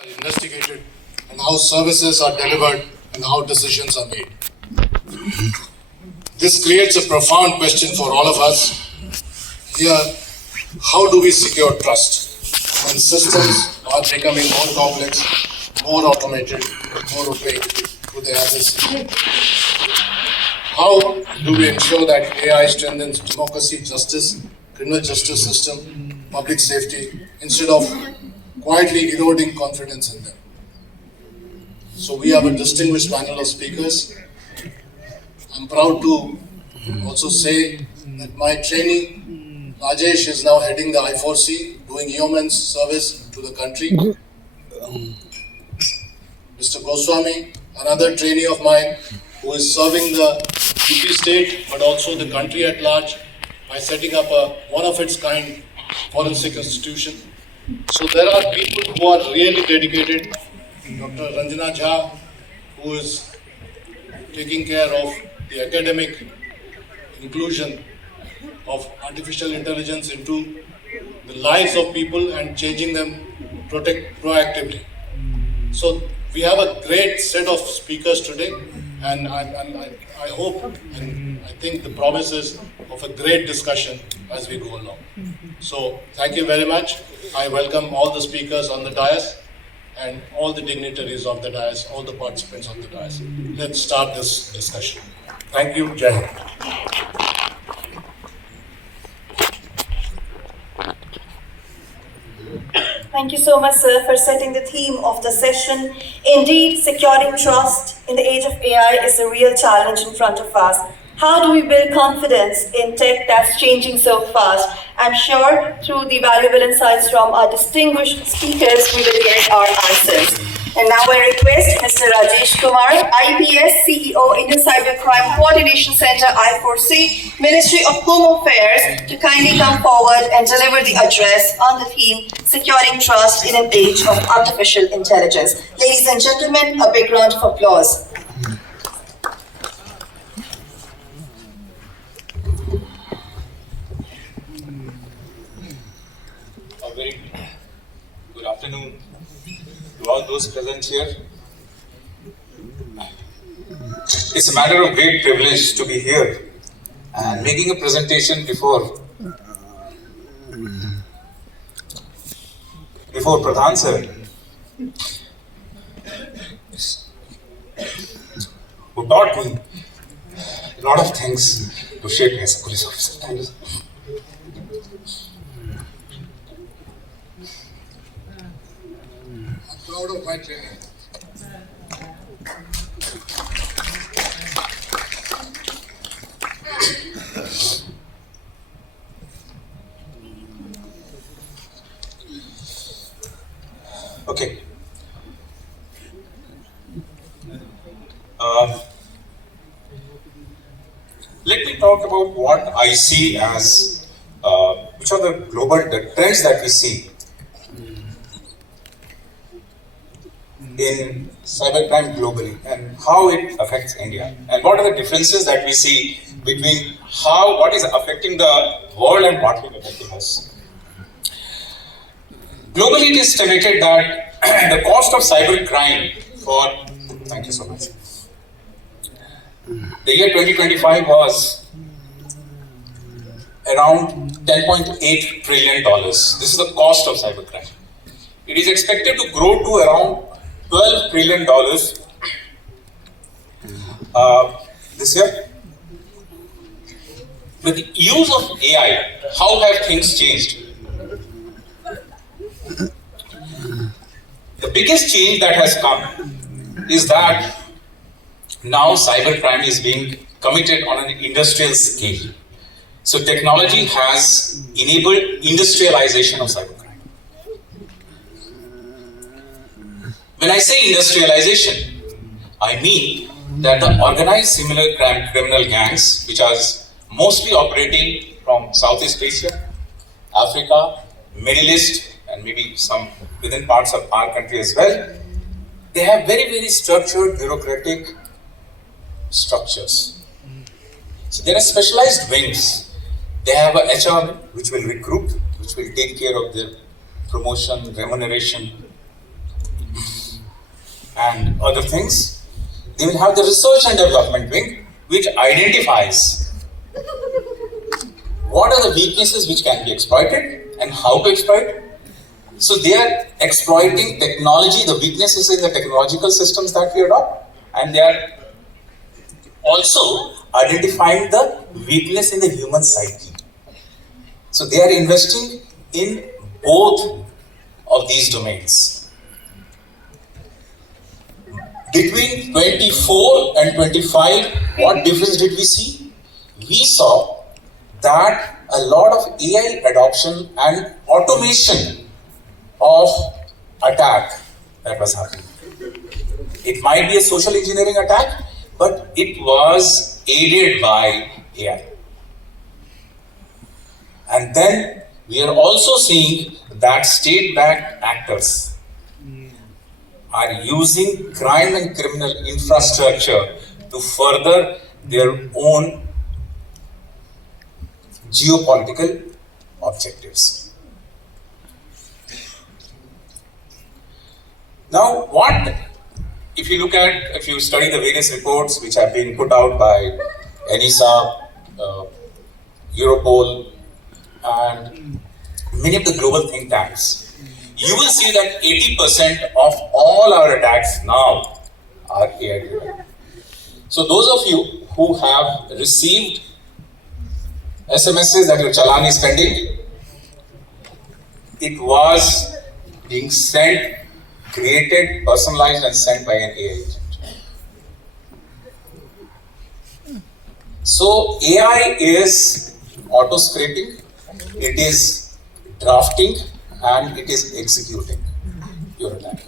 are investigated and how services are delivered and how decisions are made. This creates a profound question for all of us. Here, how do we secure trust when systems are becoming more complex, more automated, more opaque through their adversary? How do we ensure that AI strengthens democracy, justice, criminal justice system, public safety, instead of quietly eroding confidence in them? So we have a distinguished panel of speakers. I'm proud to also say that my trainee, Rajesh, is now heading the I4C, doing yeoman's service to the country. Mr. Goswami, another trainee of mine, who is serving the UP state, but also the country at large, by setting up a one-of-its-kind forensic institution. So there are people who are really dedicated. Dr. Ranjana Jha, who is taking care of the academic inclusion of artificial intelligence into the lives of people and changing them proactively. So we have a great set of speakers today, and I hope and I think the promise is of a great discussion as we go along. So thank you very much. I welcome all the speakers on the dais and all the dignitaries of the dais, all the participants of the dais. Let's start this discussion. Thank you. Jai Hind. Thank you so much, sir, for setting the theme of the session. Indeed, securing trust in the age of AI is a real challenge in front of us. How do we build confidence in tech that's changing so fast? I'm sure through the valuable insights from our distinguished speakers, we will get our answers. And now I request Mr. Rajesh Kumar, IPS CEO, Indian Cybercrime Coordination Center, I4C, Ministry of Home Affairs, to kindly come forward and deliver the address on the theme, Securing Trust in an Age of Artificial Intelligence. Ladies and gentlemen, a big round of applause. A very good afternoon to all those present here. It's a matter of great privilege to be here and making a presentation before Pradhan sir, who taught me a lot of things to shape me as a police officer. Thank you. I'm proud of my training. Okay. Let me talk about what I see as which are the trends that we see in cybercrime globally and how it affects India, and what are the differences that we see between what is affecting the world and what is affecting us. Globally, it is estimated that the cost of cybercrime thank you so much. The year 2025 was around $10.8 trillion. This is the cost of cybercrime. It is expected to grow to around $12 trillion this year. With the use of AI, how have things changed? The biggest change that has come is that now cybercrime is being committed on an industrial scale. So technology has enabled industrialization of cybercrime. When I say industrialization, I mean that the organized similar criminal gangs, which are mostly operating from Southeast Asia, Africa, Middle East, and maybe some within parts of our country as well, they have very, very structured bureaucratic structures. So there are specialized wings. They have a HR which will recruit, which will take care of their promotion, remuneration. and other things. They will have the research and development wing, which identifies what are the weaknesses which can be exploited and how to exploit. So they are exploiting technology, the weaknesses in the technological systems that we adopt, and they are also identifying the weakness in the human psyche. So they are investing in both of these domains. Between 24 and 25, what difference did we see? We saw that a lot of AI adoption and automation of attack that was happening. It might be a social engineering attack, but it was aided by AI. And then we are also seeing that state-backed actors are using crime and criminal infrastructure to further their own geopolitical objectives. Now, if you study the various reports which have been put out by NISA, Europol, and many of the global think tanks, you will see that 80% of all our attacks now are AI driven. So those of you who have received SMSs that your challan is pending, it was being sent, created, personalized, and sent by an AI agent. So AI is auto scraping, it is drafting, and it is executing your attack.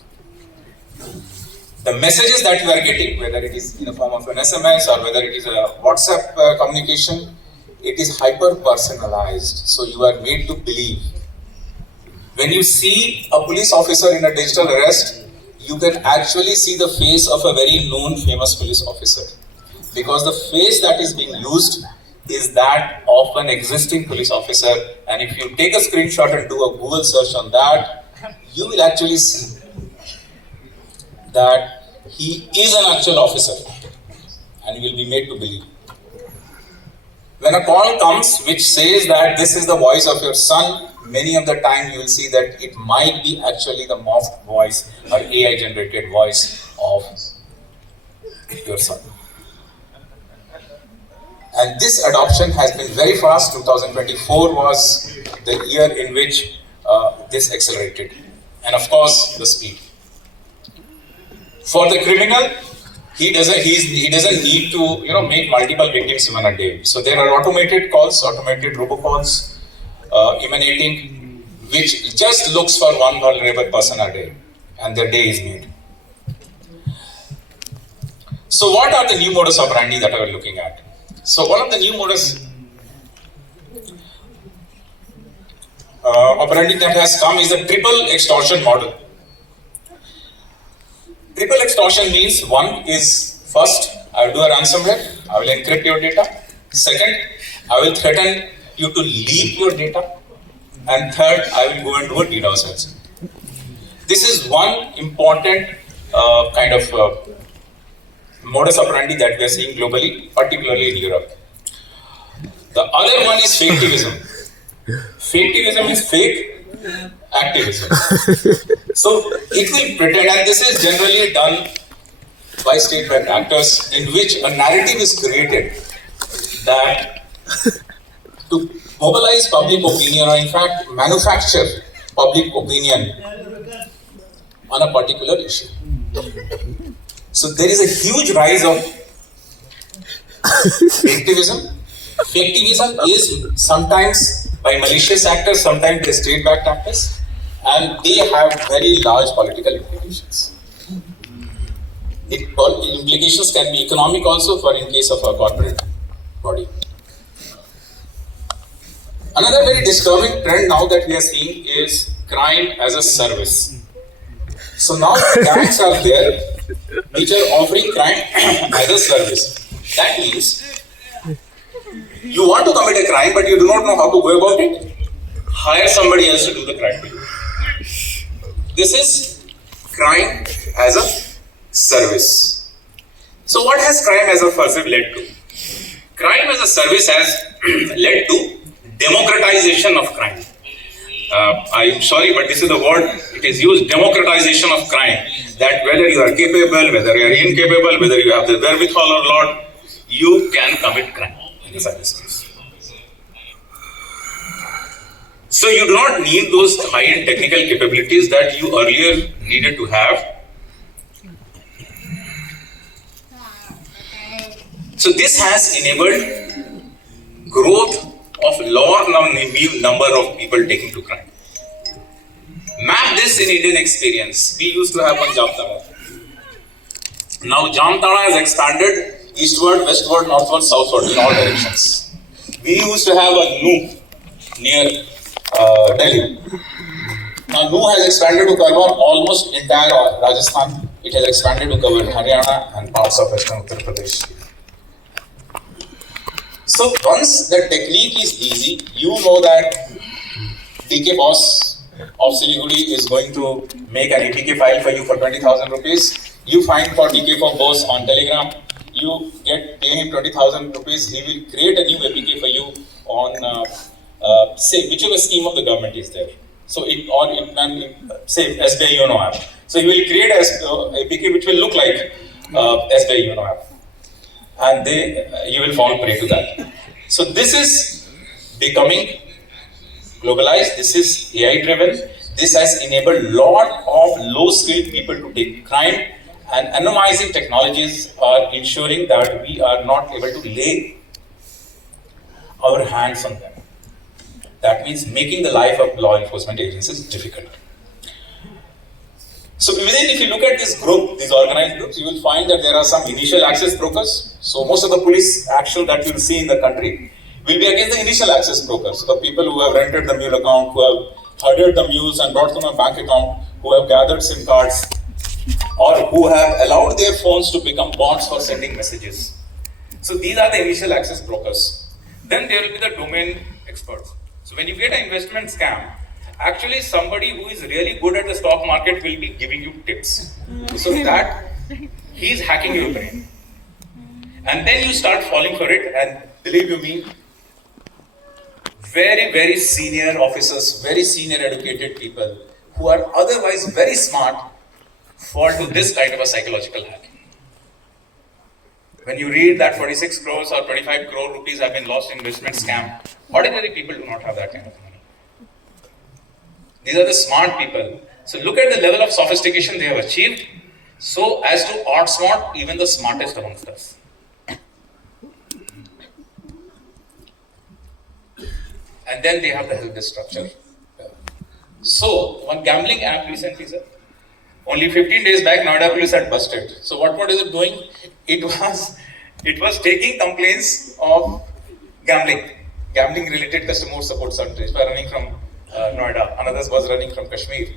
The messages that you are getting, whether it is in the form of an SMS or whether it is a WhatsApp communication, it is hyper-personalized. So you are made to believe. When you see a police officer in a digital arrest, you can actually see the face of a very known famous police officer. Because the face that is being used is that of an existing police officer, and if you take a screenshot and do a Google search on that, you will actually see that he is an actual officer, and you will be made to believe. When a call comes which says that this is the voice of your son, many of the time you will see that it might be actually the morphed voice or AI generated voice of your son. And this adoption has been very fast. 2024 was the year in which this accelerated. And of course, the speed. For the criminal, he doesn't need to make multiple victims even a day. So there are automated calls, automated robocalls emanating, which just looks for one vulnerable person a day, and their day is made. So what are the new modus operandi that we are looking at? So one of the new modus operandi that has come is the triple extortion model. Triple extortion means one is, first, I will do a ransomware, I will encrypt your data. Second, I will threaten you to leak your data. And third, I will go and do a DDoS also. This is one important kind of modus operandi that we are seeing globally, particularly in Europe. The other one is faketivism. Faketivism is fake activism. So it will pretend, and this is generally done by state-backed actors, in which a narrative is created that to mobilize public opinion, or in fact manufacture public opinion on a particular issue. So there is a huge rise of faketivism. Faketivism is sometimes by malicious actors, sometimes by state-backed actors, and they have very large political implications. Implications can be economic also, for in case of a corporate body. Another very disturbing trend now that we are seeing is crime as a service. So now gangs are there which are offering crime as a service. That means you want to commit a crime but you do not know how to go about it. Hire somebody else to do the crime. This is crime as a service. So what has crime as a service led to? Crime as a service has led to democratization of crime. I'm sorry, but this is the word it is used, democratization of crime. That whether you are capable, whether you are incapable, whether you have the wherewithal or not, you can commit crime in the cyberspace. So you do not need those high-end technical capabilities that you earlier needed to have. So this has enabled growth of lower number of people taking to crime. Map this in Indian experience. We used to have one Jamtara. Now Jamtara has expanded eastward, westward, northward, southward in all directions. We used to have a Noo near Delhi. Now Noo has expanded to cover almost entire Rajasthan. It has expanded to cover Haryana and parts of western Uttar Pradesh. So once the technique is easy, you know that DK boss of Siliguri is going to make an APK file for you for 20,000 rupees. You find for DK for boss on Telegram. You pay him 20,000 rupees. He will create a new APK for you on say whichever scheme of the government is there. So it can say SBI Yono app. So he will create a APK which will look like SBI Yono app. And you will fall prey to that. So this is becoming globalized. This is AI driven. This has enabled a lot of low skilled people to take crime, and anonymizing technologies are ensuring that we are not able to lay our hands on them. That means making the life of law enforcement agencies difficult. So within, if you look at this group, these organized groups, you will find that there are some initial access brokers. So most of the police action that you will see in the country will be against the initial access brokers. So the people who have rented the mule account, who have herded the mules and brought them a bank account, who have gathered SIM cards, or who have allowed their phones to become bots for sending messages. So these are the initial access brokers. Then there will be the domain experts. So when you get an investment scam, actually somebody who is really good at the stock market will be giving you tips. So that he is hacking your brain. And then you start falling for it, and believe you me, very, very senior officers, very senior educated people who are otherwise very smart fall to this kind of a psychological hack. When you read that 46 crores or 25 crore rupees have been lost in investment scam, ordinary people do not have that kind of money. These are the smart people. So look at the level of sophistication they have achieved, so as to outsmart even the smartest amongst us. And then they have the help desk structure. So one gambling app recently, sir, only 15 days back, Noida police had busted. So what is it doing? It was taking complaints of gambling related customer support centers by running from Noida. Another was running from Kashmir.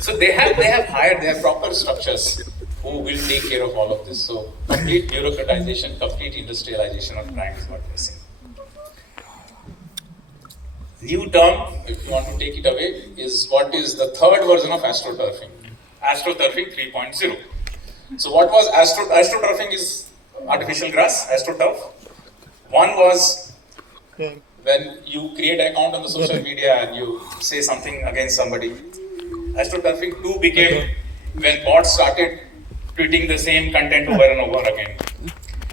So they have hired, they have proper structures who will take care of all of this. So complete bureaucratization, complete industrialization of crime is what we're seeing. New term, if you want to take it away, is what is the third version of astroturfing. Astroturfing 3.0. So what was astroturfing is artificial grass, astroturf. One was when you create an account on the social media and you say something against somebody. Astroturfing 2 became when bots started tweeting the same content over and over again.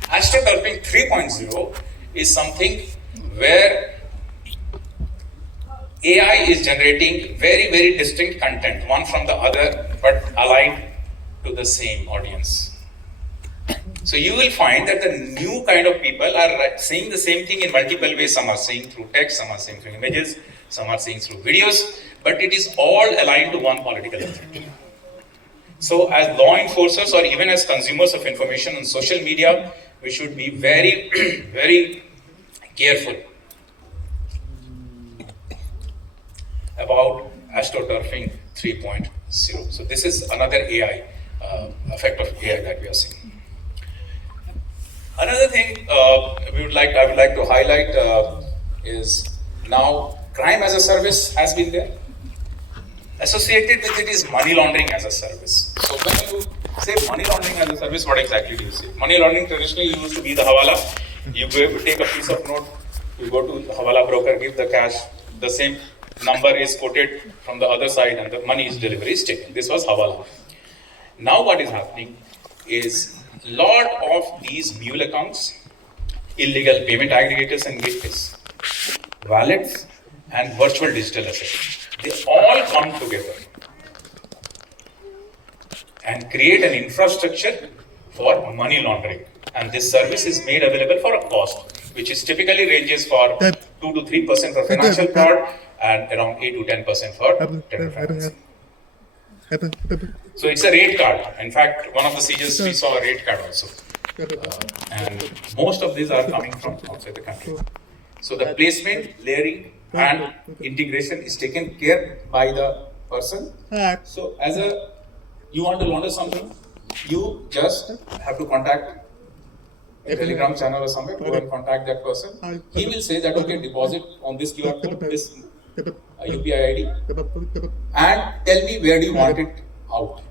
Astroturfing 3.0 is something where AI is generating very, very distinct content, one from the other, but aligned to the same audience. So you will find that the new kind of people are saying the same thing in multiple ways. Some are saying through text, some are saying through images, some are saying through videos, but it is all aligned to one political agenda. So as law enforcers or even as consumers of information on social media, we should be very, very careful about astroturfing 3.0. So this is another AI, effect of AI that we are seeing. Another thing I would like to highlight is now crime as a service has been there. Associated with it is money laundering as a service. So when you say money laundering as a service, what exactly do you say? Money laundering traditionally used to be the hawala. You go take a piece of note, you go to the hawala broker, give the cash, the same number is quoted from the other side and the money is delivery is taken. This was hawala. Now what is happening is lot of these mule accounts, illegal payment aggregators and gateways, wallets and virtual digital assets, they all come together and create an infrastructure for money laundering. And this service is made available for a cost, which is typically ranges for 2 to 3% for financial fraud and around 8 to 10% for tender financing. So it's a rate card. In fact, one of the sieges we saw a rate card also. And most of these are coming from outside the country. So the placement, layering and integration is taken care by the person. So as you want to launder something, you just have to contact a Telegram channel or somewhere, go and contact that person. He will say that, okay, deposit on this QR code, this UPI ID, and tell me where do you want it out.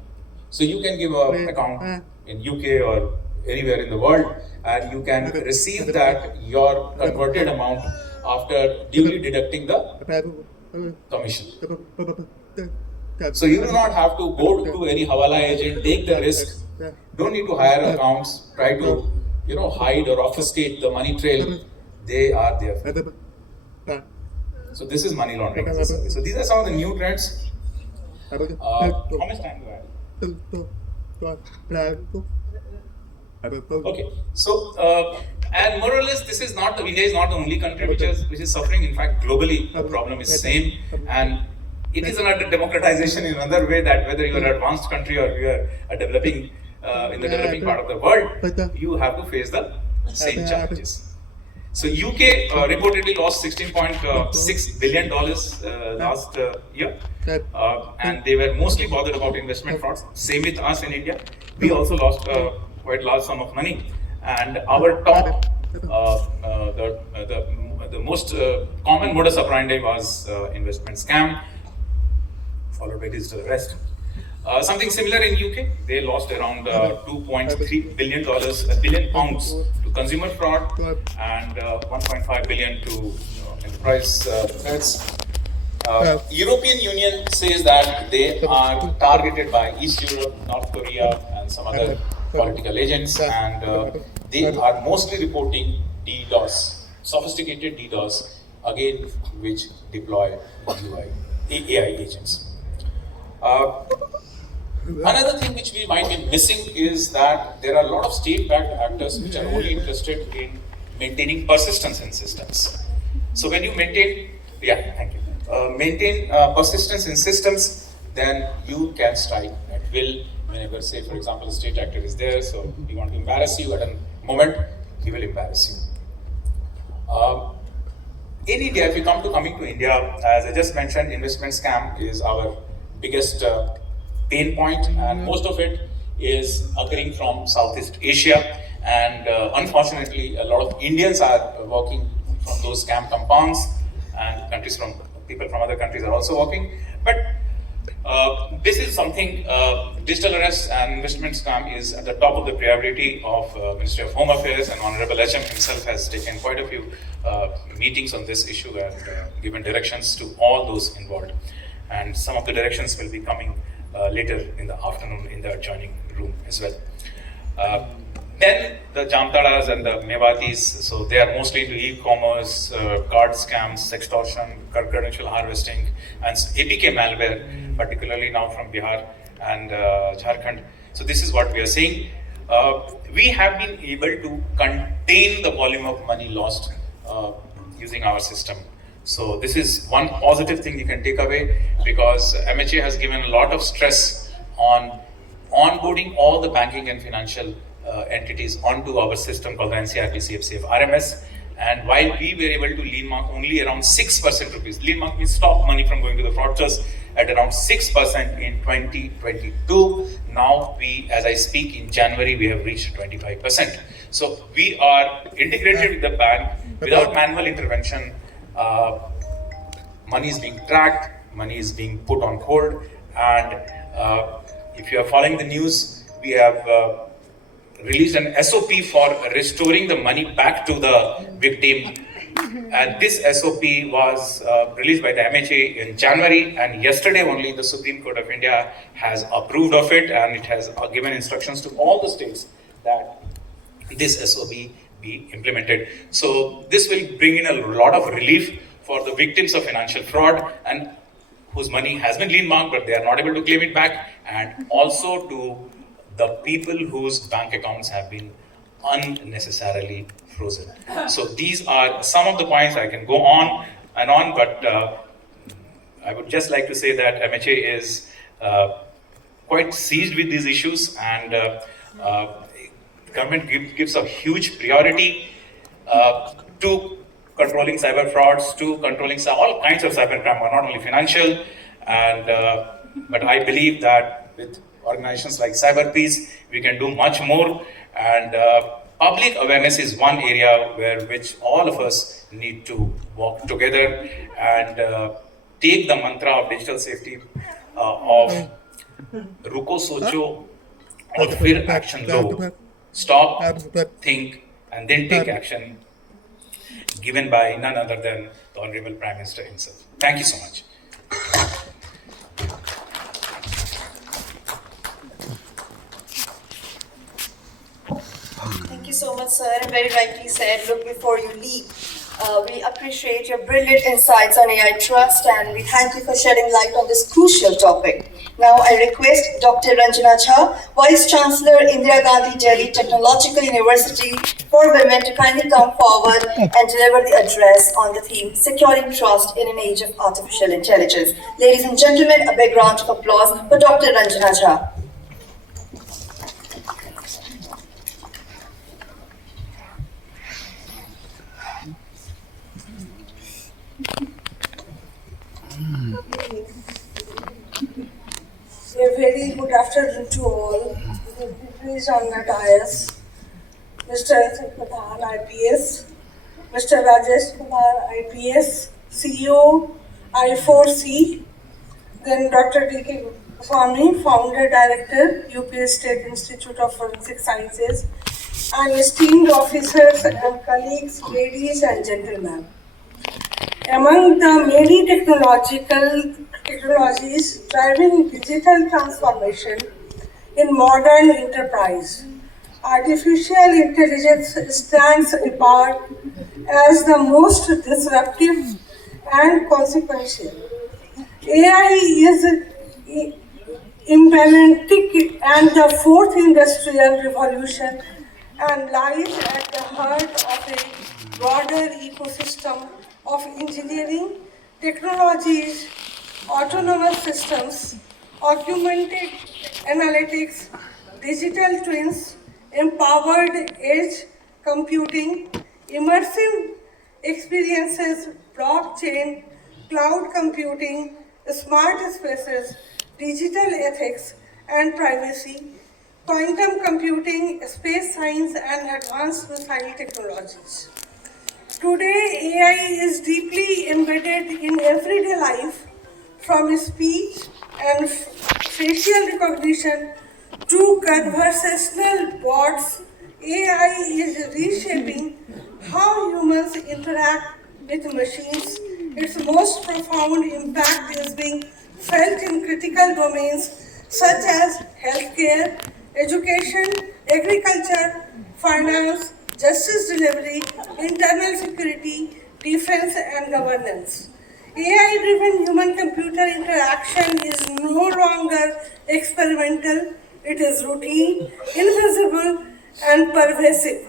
So you can give an account in UK or anywhere in the world, and you can receive that your converted amount after duly deducting the commission. So you do not have to go to any hawala agent, take the risk, don't need to hire accounts, try to hide or obfuscate the money trail. They are there. So this is money laundering as a service. So these are some of the new trends. How much time do I have? Okay, so and more or less, this is not India is not the only country which is suffering. In fact, globally the problem is same, and it is another democratization in another way that whether you are an advanced country or you are a developing in the developing part of the world, you have to face the same challenges. So UK reportedly lost $16.6 billion last year, and they were mostly bothered about investment frauds. Same with us in India. We also lost quite large sum of money, and our top, the most common modus operandi was investment scam, followed by digital arrest. Something similar in UK, they lost around $2.3 billion pounds to consumer fraud and 1.5 billion to enterprise threats. European Union says that they are targeted by East Europe, North Korea, and some other political agents, and they are mostly reporting DDoS, sophisticated DDoS, again which deploy AI agents. Another thing which we might be missing is that there are a lot of state-backed actors which are only interested in maintaining persistence in systems. So when you maintain persistence in systems, then you can strike at will whenever, say, for example, a state actor is there, so he wants to embarrass you at a moment, he will embarrass you. In India, if you coming to India, as I just mentioned, investment scam is our biggest pain point, and most of it is occurring from Southeast Asia, and unfortunately a lot of Indians are working from those scam compounds, and people from other countries are also working. But this is something, digital arrest and investment scam is at the top of the priority of Ministry of Home Affairs, and Honorable HM himself has taken quite a few meetings on this issue and given directions to all those involved, and some of the directions will be coming later in the afternoon in the adjoining room as well. Then the Jamtadas and the Mewatis, so they are mostly into e-commerce, card scams, extortion, credential harvesting, and APK malware, particularly now from Bihar and Jharkhand. So this is what we are seeing. We have been able to contain the volume of money lost using our system. So this is one positive thing you can take away, because MHA has given a lot of stress on onboarding all the banking and financial entities onto our system called the NCRP CFCF RMS. And while we were able to lean mark only around 6% rupees, lean mark means stop money from going to the fraudsters at around 6% in 2022. Now we, as I speak, in January, we have reached 25%. So we are integrated with the bank without manual intervention. Money is being tracked, money is being put on hold, and if you are following the news, we have released an SOP for restoring the money back to the victim. And this SOP was released by the MHA in January, and yesterday only the Supreme Court of India has approved of it, and it has given instructions to all the states that this SOP be implemented. So this will bring in a lot of relief for the victims of financial fraud and whose money has been lien marked but they are not able to claim it back, and also to the people whose bank accounts have been unnecessarily frozen. So these are some of the points. I can go on and on, but I would just like to say that MHA is quite seized with these issues, and government gives a huge priority to controlling cyber frauds, to controlling all kinds of cyber crime, not only financial. And but I believe that with organizations like CyberPeace, we can do much more. And public awareness is one area which all of us need to work together and take the mantra of digital safety of Ruko Socho और फिर action low. Stop, think, and then take action, given by none other than the Honorable Prime Minister himself. Thank you so much. Thank you so much, sir. And very rightly said, look before you leap. We appreciate your brilliant insights on AI trust, and we thank you for shedding light on this crucial topic. Now I request Dr. Ranjana Jha, Vice Chancellor, Indira Gandhi Delhi Technological University for Women, to kindly come forward and deliver the address on the theme, Securing Trust in an Age of Artificial Intelligence. Ladies and gentlemen, a big round of applause for Dr. Ranjana Jha. A very good afternoon to all. Please on the dais, Mr. Pradhan IPS, Mr. Rajesh Kumar IPS, CEO I4C, then Dr. D.K. Swami, Founder Director, UP State Institute of Forensic Sciences, and esteemed officers and colleagues, ladies and gentlemen. Among the many technologies driving digital transformation in modern enterprise, artificial intelligence stands apart as the most disruptive and consequential. AI is emblematic and the fourth industrial revolution and lies at the heart of a broader ecosystem of engineering, technologies, autonomous systems, augmented analytics, digital twins, empowered edge computing, immersive experiences, blockchain, cloud computing, smart spaces, digital ethics and privacy, quantum computing, space science, and advanced missile technologies. Today, AI is deeply embedded in everyday life, from speech and facial recognition to conversational bots. AI is reshaping how humans interact with machines. Its most profound impact is being felt in critical domains such as healthcare, education, agriculture, finance, justice delivery, internal security, defense, and governance. AI-driven human-computer interaction is no longer experimental, it is routine, invisible, and pervasive.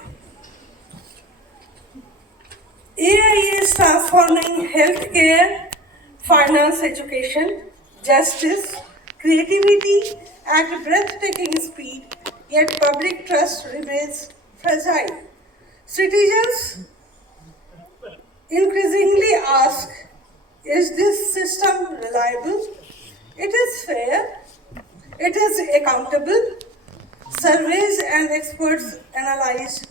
AI is transforming healthcare, finance, education, justice, creativity at breathtaking speed, yet public trust remains fragile. Citizens increasingly ask, is this system reliable? It is fair. It is accountable. Surveys and experts analyze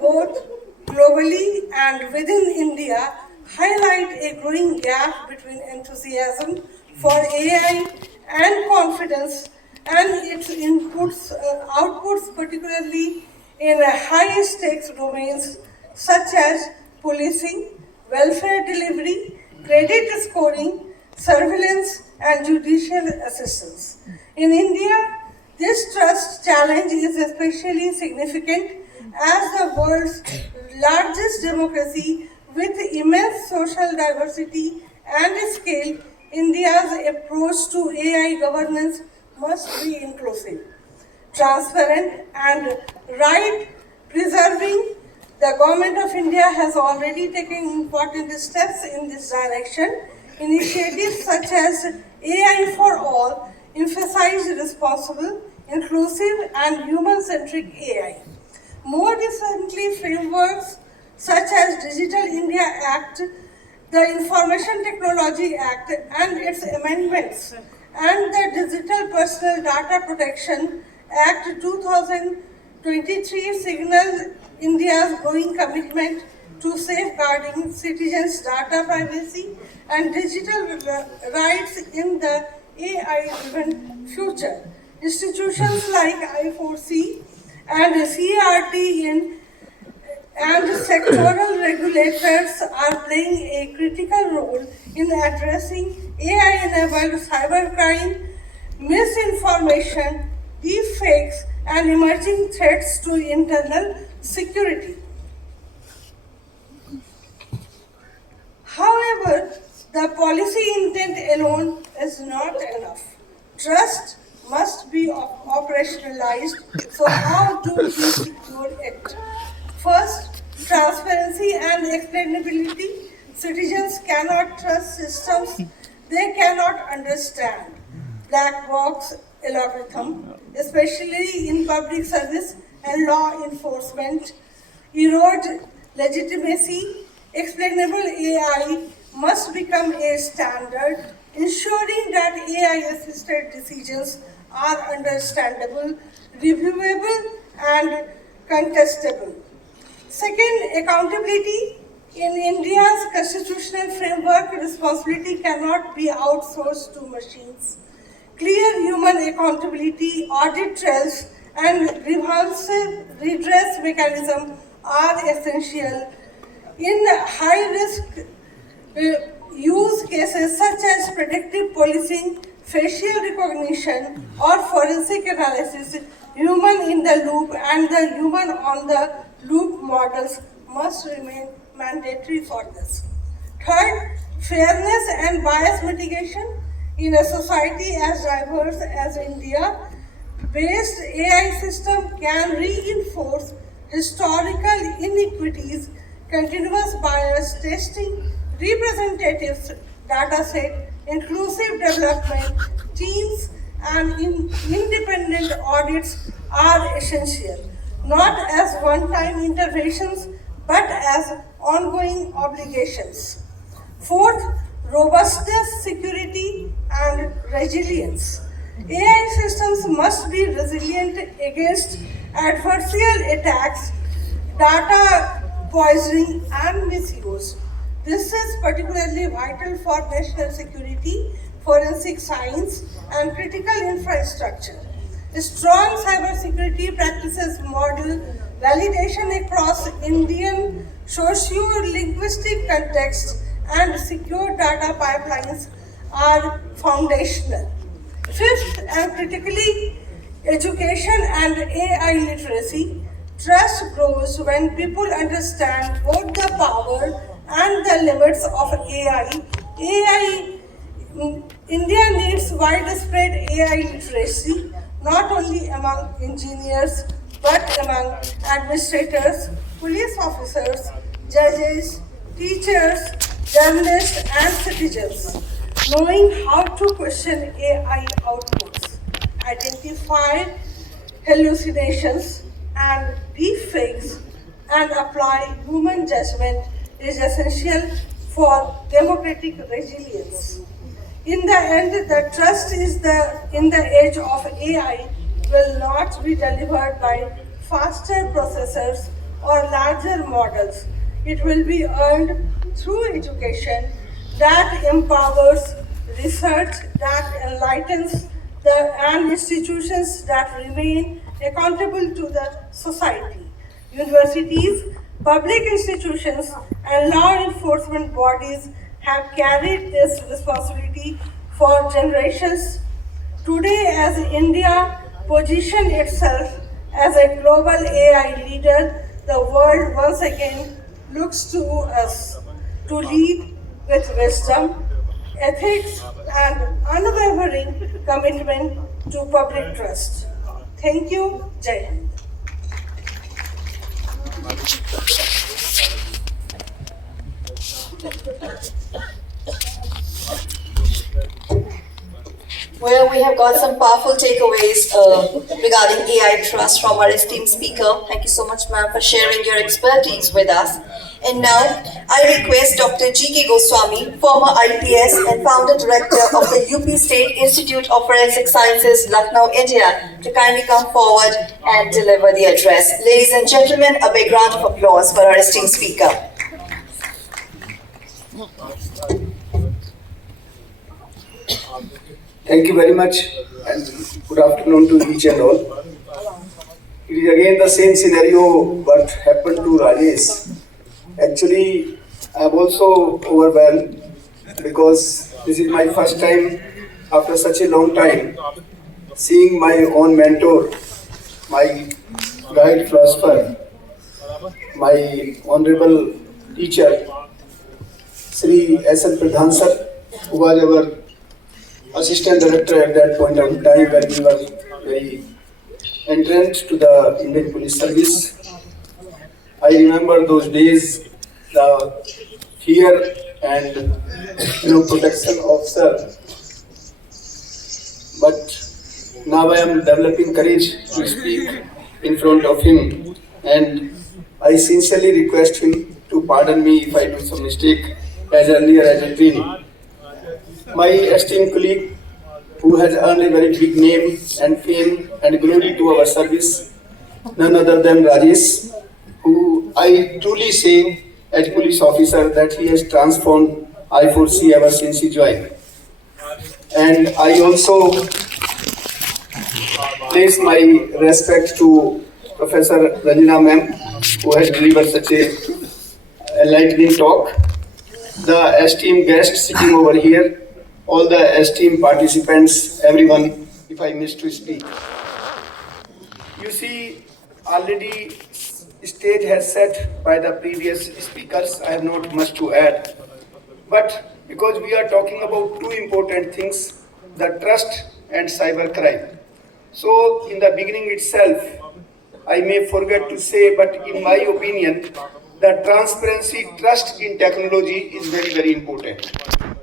both globally and within India highlight a growing gap between enthusiasm for AI and confidence and its outputs, particularly in high stakes domains such as policing, welfare delivery, credit scoring, surveillance, and judicial assistance. In India, this trust challenge is especially significant as the world's largest democracy with immense social diversity and scale. India's approach to AI governance must be inclusive, transparent, and right preserving. The Government of India has already taken important steps in this direction. Initiatives such as AI for All emphasize responsible, inclusive, and human-centric AI. More recently, frameworks such as Digital India Act, the Information Technology Act and its amendments, and the Digital Personal Data Protection Act 2023 signal India's growing commitment to safeguarding citizens' data privacy and digital rights in the AI-driven future. Institutions like I4C and CRT and sectoral regulators are playing a critical role in addressing AI-enabled cybercrime, misinformation, deepfakes, and emerging threats to internal security. However, the policy intent alone is not enough. Trust must be operationalized. So, how do we secure it? First, transparency and explainability. Citizens cannot trust systems they cannot understand. Black box algorithm, especially in public service and law enforcement, erode legitimacy. Explainable AI must become a standard, ensuring that AI-assisted decisions are understandable, reviewable, and contestable. Second, accountability. In India's constitutional framework, responsibility cannot be outsourced to machines. Clear human accountability, audit trails, and grievance redress mechanisms are essential. In high-risk use cases such as predictive policing, facial recognition, or forensic analysis, human in the loop and the human on the loop models must remain mandatory for this. Third, fairness and bias mitigation. In a society as diverse as India, based AI system can reinforce historical inequities, continuous bias testing, representatives dataset, inclusive development, teams, and independent audits are essential, not as one-time interventions, but as ongoing obligations. Fourth, robustness, security, and resilience. AI systems must be resilient against adversarial attacks, data poisoning, and misuse. This is particularly vital for national security, forensic science, and critical infrastructure. Strong cybersecurity practices model validation across Indian socio-linguistic contexts and secure data pipelines are foundational. Fifth, and critically, education and AI literacy. Trust grows when people understand both the power and the limits of AI. India needs widespread AI literacy, not only among engineers, but among administrators, police officers, judges, teachers, journalists, and citizens. Knowing how to question AI outputs, identify hallucinations and deepfakes, and apply human judgment is essential for democratic resilience. In the end, the trust in the age of AI will not be delivered by faster processors or larger models. It will be earned through education that empowers, research that enlightens, and institutions that remain accountable to the society. Universities, public institutions, and law enforcement bodies have carried this responsibility for generations. Today, as India positions itself as a global AI leader, the world once again looks to us to lead with wisdom, ethics, and unwavering commitment to public trust. Thank you. Jai Hind. Well, we have got some powerful takeaways regarding AI trust from our esteemed speaker. Thank you so much, ma'am, for sharing your expertise with us. And now, I request Dr. G.K. Goswami, former IPS and founder director of the UP State Institute of Forensic Sciences, Lucknow, India, to kindly come forward and deliver the address. Ladies and gentlemen, a big round of applause for our esteemed speaker. Thank you very much and good afternoon to each and all. It is again the same scenario what happened to Rajesh. Actually, I am also overwhelmed because this is my first time after such a long time seeing my own mentor, my guide philosopher, my honorable teacher, Sri S.N. Pradhan sir, who was our assistant director at that point of time when we were very entrant to the Indian Police Service. I remember those days, the fear and protection officer. But now I am developing courage to speak in front of him, and I sincerely request him to pardon me if I do some mistake as earlier as a trainee. My esteemed colleague, who has earned a very big name and fame and glory to our service, none other than Rajesh, who I truly say as police officer that he has transformed I4C ever since he joined. And I also place my respect to Professor Ranjana ma'am, who has delivered such a enlightening talk. The esteemed guests sitting over here, all the esteemed participants, everyone, if I miss to speak. You see, already stage has set by the previous speakers. I have not much to add. But because we are talking about two important things, the trust and cybercrime. So in the beginning itself, I may forget to say, but in my opinion, the transparency, trust in technology is very, very important.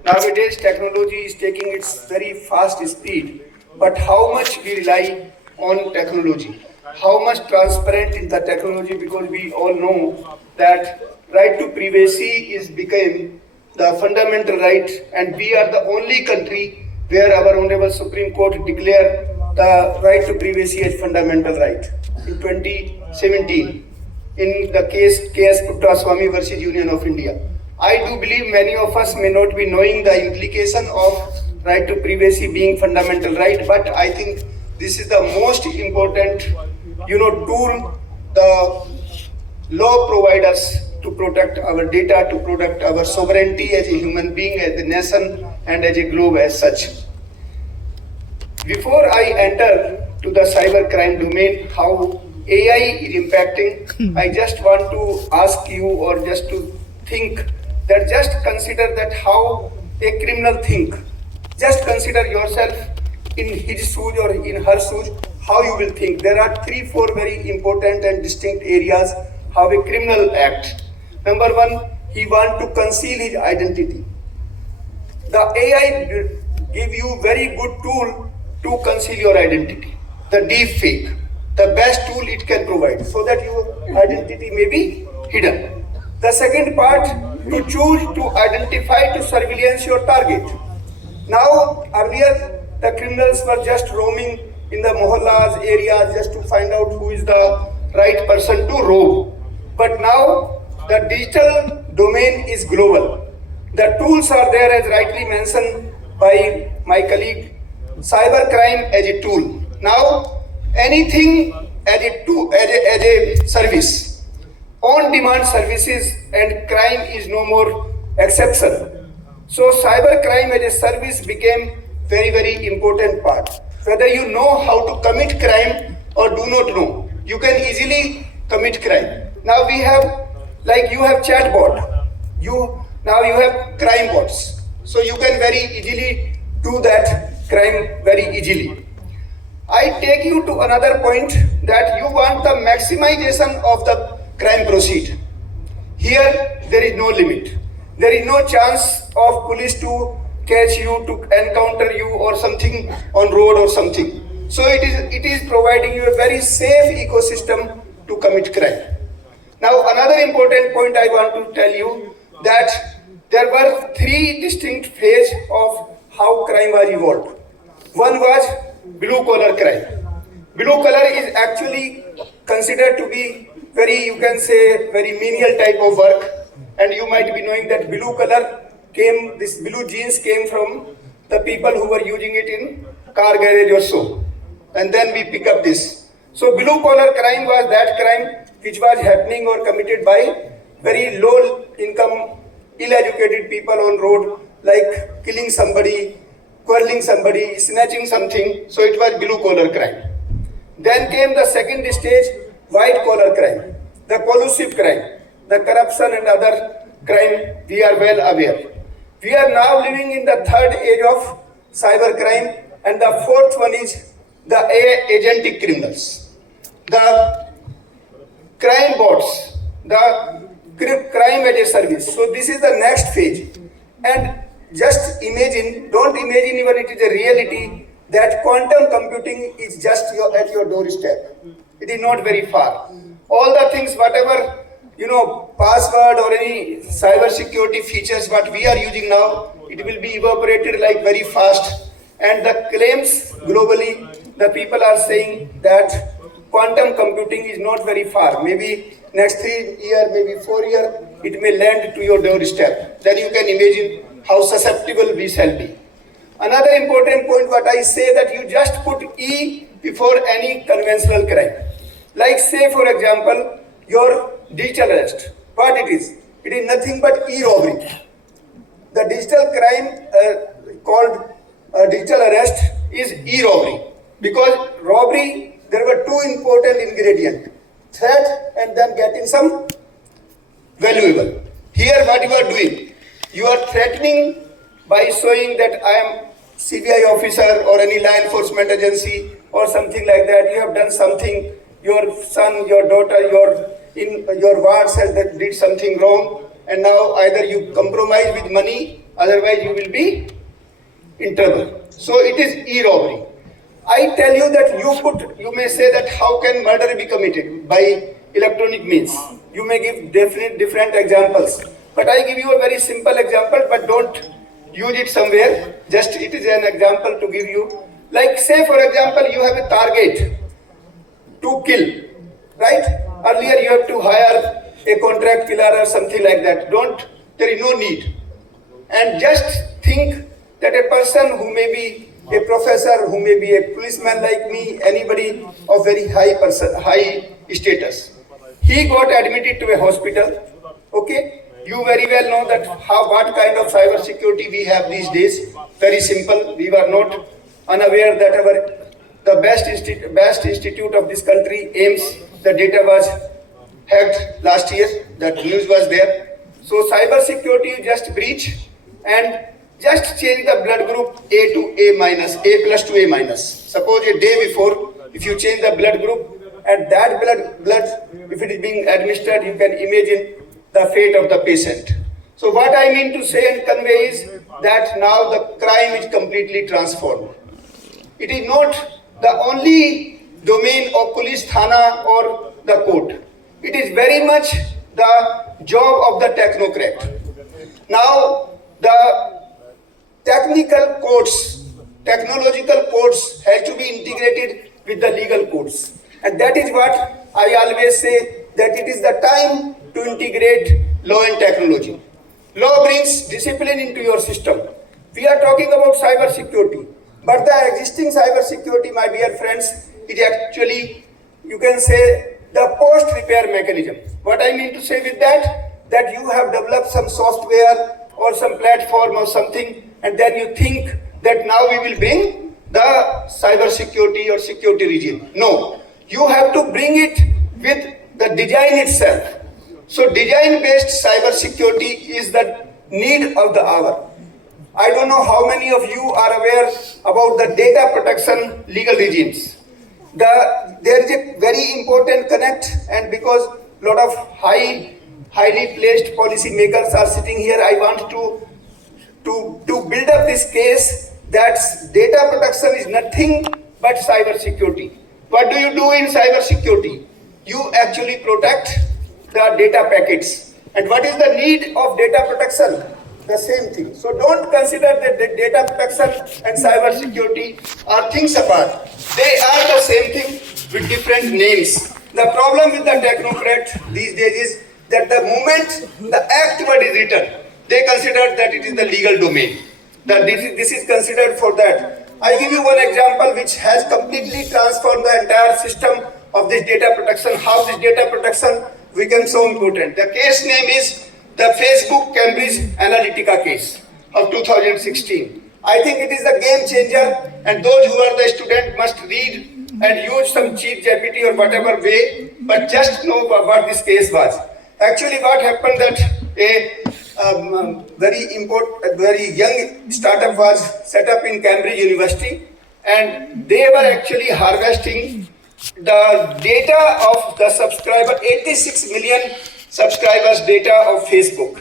Nowadays, technology is taking its very fast speed, but how much we rely on technology? How much transparent in the technology, because we all know that right to privacy is becoming the fundamental right, and we are the only country where our Honorable Supreme Court declared the right to privacy as fundamental right in 2017 in the case K.S. Puttaswamy versus Union of India. I do believe many of us may not be knowing the implication of right to privacy being fundamental right, but I think this is the most important tool the law provides us to protect our data, to protect our sovereignty as a human being, as a nation, and as a globe as such. Before I enter to the cybercrime domain, how AI is impacting, I just want to ask you, or just to think that just consider that how a criminal think. Just consider yourself in his shoes or in her shoes, how you will think. There are 3-4 very important and distinct areas how a criminal act. Number one, he want to conceal his identity. The AI give you very good tool to conceal your identity. The deep fake, the best tool it can provide, so that your identity may be hidden. The second part, to choose to identify, to surveillance your target. Now, earlier, the criminals were just roaming in the mohallas, areas, just to find out who is the right person to rob. But now, the digital domain is global. The tools are there, as rightly mentioned by my colleague cybercrime as a tool. Now, anything as a service, on-demand services and crime is no more exception. So cybercrime as a service became very important part. Whether you know how to commit crime or do not know, you can easily commit crime. Now we have, like you have chatbot, now you have crime bots. So you can very easily do that crime very easily. I take you to another point that you want the maximization of the crime proceed. Here there is no limit. There is no chance of police to catch you, to encounter you or something on road or something. So it is providing you a very safe ecosystem to commit crime. Now another important point I want to tell you that there were three distinct phases of how crime was evolved. One was blue collar crime. Blue collar is actually considered to be very, you can say, very menial type of work. And you might be knowing that blue collar came, this blue jeans came from the people who were using it in car garage or so. And then we pick up this. So blue collar crime was that crime which was happening or committed by very low income, ill-educated people on road, like killing somebody, quarreling somebody, snatching something. So it was blue collar crime. Then came the second stage, white collar crime, the collusive crime, the corruption and other crime. We are well aware. We are now living in the third age of cyber crime, and the fourth one is the agentic criminals, the crime bots, the crime as a service. So this is the next phase. And just imagine, don't imagine even it is a reality, that quantum computing is just at your doorstep. It is not very far. All the things, whatever, password or any cyber security features what we are using now, it will be evaporated like very fast. And the claims globally, the people are saying that quantum computing is not very far. Maybe next 3 years, maybe 4 years, it may land to your doorstep. Then you can imagine how susceptible we shall be. Another important point what I say, that you just put E before any conventional crime. Like say for example, your digital arrest. What it is? It is nothing but e-robbery. The digital crime called digital arrest is e-robbery. Because robbery, there were two important ingredients. Threat and then getting some valuable. Here what you are doing? You are threatening by showing that I am CBI officer or any law enforcement agency or something like that. You have done something, your son, your daughter, your wards has that did something wrong, and now either you compromise with money, otherwise you will be in trouble. So it is e-robbery. I tell you that you may say that how can murder be committed by electronic means? You may give different examples. But I give you a very simple example, but don't use it somewhere. Just it is an example to give you. Like say for example, you have a target to kill, right? Earlier you have to hire a contract killer or something like that. There is no need. And just think that a person who may be a professor, who may be a policeman like me, anybody of very high status, he got admitted to a hospital, okay? You very well know that what kind of cyber security we have these days. Very simple. We were not unaware that the best institute of this country, AIMS, the data was hacked last year. That news was there. So cyber security, you just breach and just change the blood group A to A minus, A plus to A minus. Suppose a day before, if you change the blood group, and that blood, if it is being administered, you can imagine the fate of the patient. So what I mean to say and convey is that now the crime is completely transformed. It is not the only domain of police thana or the court. It is very much the job of the technocrat. Now the technical courts, technological courts has to be integrated with the legal courts. And that is what I always say, that it is the time to integrate law and technology. Law brings discipline into your system. We are talking about cyber security. But the existing cyber security, my dear friends, is actually, you can say, the post-repair mechanism. What I mean to say with that you have developed some software or some platform or something, and then you think that now we will bring the cyber security or security regime. No, you have to bring it with the design itself. So design-based cyber security is the need of the hour. I don't know how many of you are aware about the data protection legal regimes. There is a very important connect, and because a lot of highly placed policy makers are sitting here, I want to build up this case that data protection is nothing but cyber security. What do you do in cyber security? You actually protect the data packets. And what is the need of data protection? The same thing. So don't consider that the data protection and cyber security are things apart. They are the same thing with different names. The problem with the technocrat these days is that the moment the act word is written, they consider that it is the legal domain. That this is considered for that. I give you one example which has completely transformed the entire system of this data protection. How this data protection becomes so important. The case name is the Facebook Cambridge Analytica case of 2016. I think it is a game changer, and those who are the student must read and use some cheap GPT or whatever way, but just know what this case was. Actually, what happened that a very young startup was set up in Cambridge University, and they were actually harvesting the data of the subscriber, 86 million subscribers data of Facebook.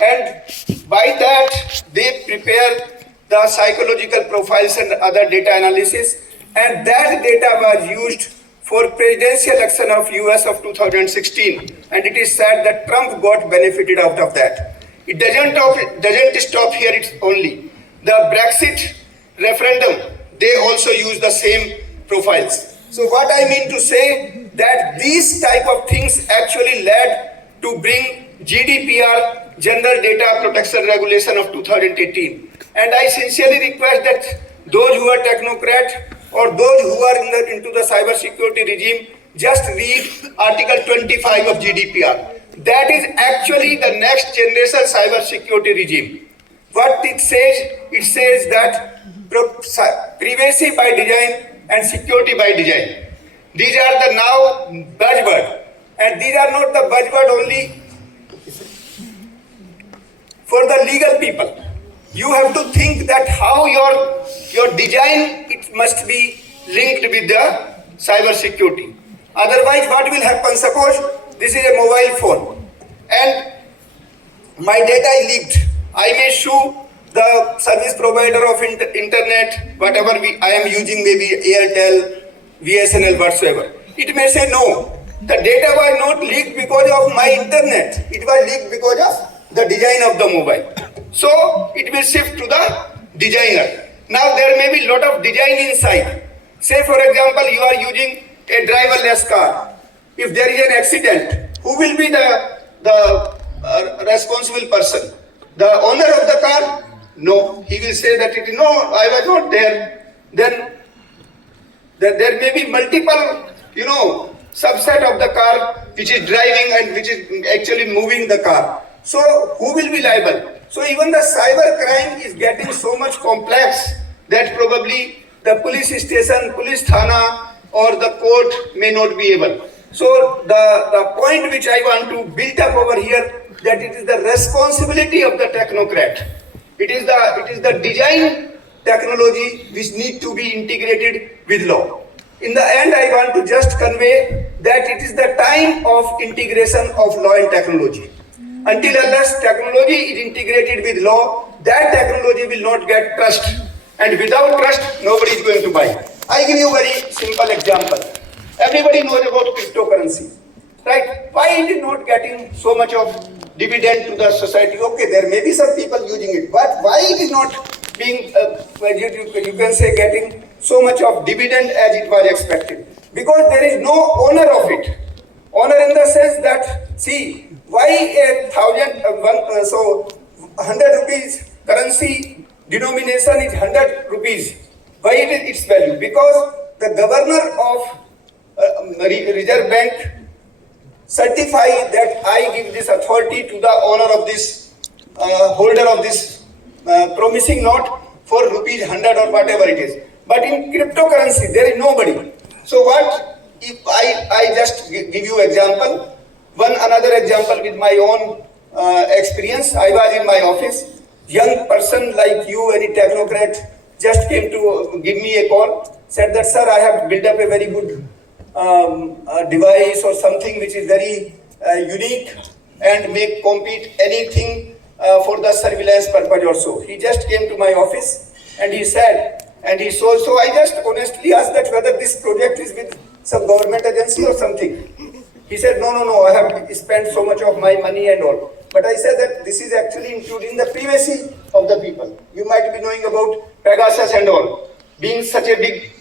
And by that, they prepare the psychological profiles and other data analysis, and that data was used for presidential election of US of 2016. And it is said that Trump got benefited out of that. It doesn't stop here, it's only. The Brexit referendum, they also use the same profiles. So what I mean to say that these type of things actually led to bring GDPR, General Data Protection Regulation of 2018. And I sincerely request that those who are technocrat or those who are into the cyber security regime, just read Article 25 of GDPR. That is actually the next generation cyber security regime. What it says that privacy by design and security by design. These are the now buzzword. And these are not the buzzword only for the legal people. You have to think that how your design, it must be linked with the cyber security. Otherwise, what will happen? Suppose this is a mobile phone and my data is leaked. I may sue the service provider of internet, whatever I am using, maybe Airtel, BSNL, whatsoever. It may say no. The data was not leaked because of my internet. It was leaked because of the design of the mobile. So it will shift to the designer. Now there may be a lot of design inside. Say for example, you are using a driverless car. If there is an accident, who will be the responsible person? The owner of the car? No. He will say that no, I was not there. Then there may be multiple, subset of the car which is driving and which is actually moving the car. So who will be liable? So even the cyber crime is getting so much complex that probably the police station, police thana or the court may not be able. So the point which I want to build up over here, that it is the responsibility of the technocrat. It is the design technology which need to be integrated with law. In the end, I want to just convey that it is the time of integration of law and technology. Until unless technology is integrated with law, that technology will not get trust. And without trust, nobody is going to buy. I give you a very simple example. Everybody knows about cryptocurrency, right? Why it is not getting so much of dividend to the society? Okay, there may be some people using it, but why it is not being, you can say, getting so much of dividend as it was expected? Because there is no owner of it. Owner in the sense that, see, why 100 rupees currency denomination is 100 rupees. Why it is its value? Because the governor of Reserve Bank certify that I give this authority to the owner of this holder of this promising note for rupees 100 or whatever it is. But in cryptocurrency, there is nobody. So what if I just give you example, another example with my own experience. I was in my office, young person like you, any technocrat, just came to give me a call, said that, sir, I have built up a very good device or something which is very unique and make compete anything for the surveillance purpose or so. He just came to my office and he said, so I just honestly asked that whether this project is with some government agency or something. He said, no, I have spent so much of my money and all. But I said that this is actually including the privacy of the people. You might be knowing about Pegasus and all. Being such a big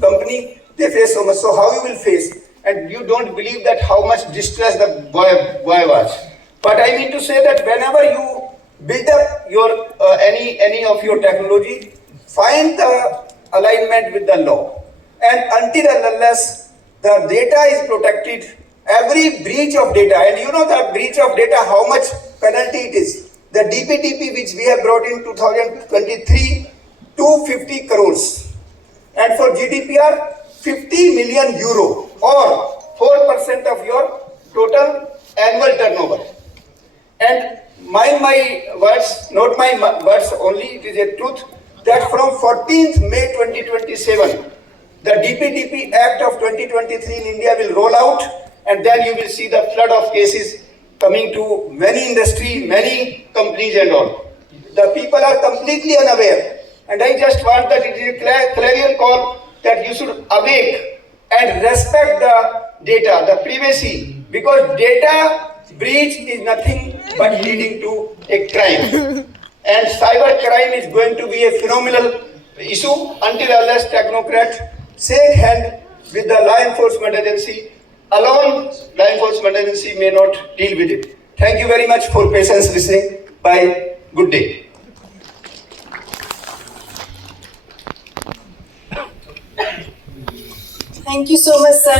company, they face so much. So how you will face? And you don't believe that how much distress the boy was. But I mean to say that whenever you build up your any of your technology, find the alignment with the law. And until and unless the data is protected, every breach of data, and you know the breach of data, how much penalty it is. The DPTP which we have brought in 2023, 250 crores. And for GDPR, 50 million euro or 4% of your total annual turnover. And mind my words, not my words only, it is a truth, that from 14th May 2027, the DPTP Act of 2023 in India will roll out, and then you will see the flood of cases coming to many industry, many companies and all. The people are completely unaware, and I just want that it is a clarion call that you should awake and respect the data, the privacy, because data breach is nothing but leading to a crime. And cyber crime is going to be a phenomenal issue until unless technocrats shake hand with the law enforcement agency. Alone, law enforcement agency may not deal with it. Thank you very much for patience listening. Bye. Good day. Thank you so much, sir.